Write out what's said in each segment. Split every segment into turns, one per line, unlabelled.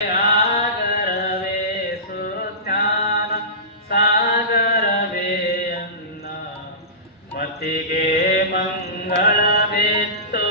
ಆಗರವೇ ಸುಜ್ಞಾನ ಸಾಗರವೇ ಅನ್ನ. ಮತಿಗೆ ಮಂಗಳವಿತ್ತು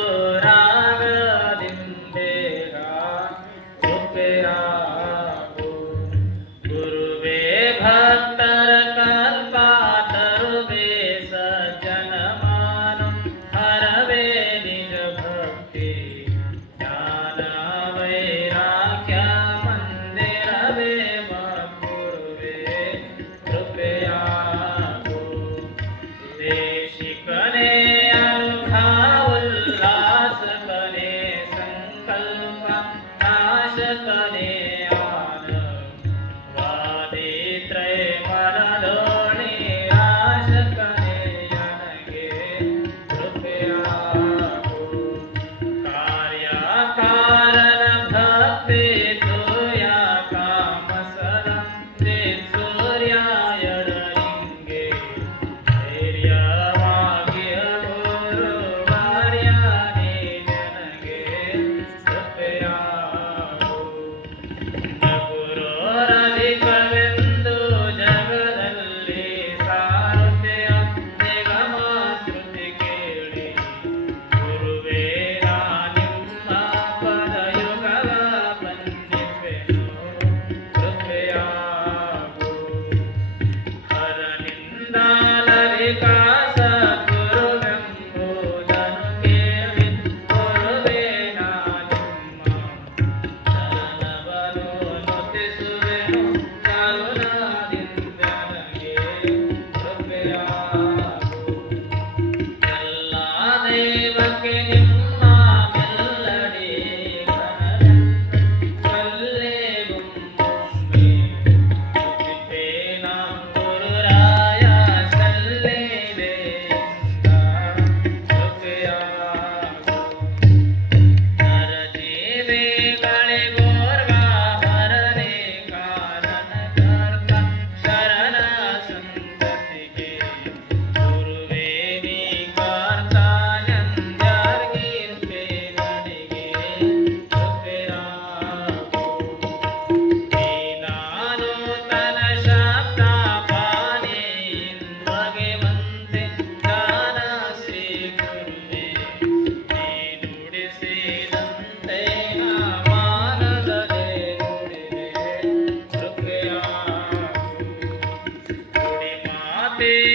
হাতে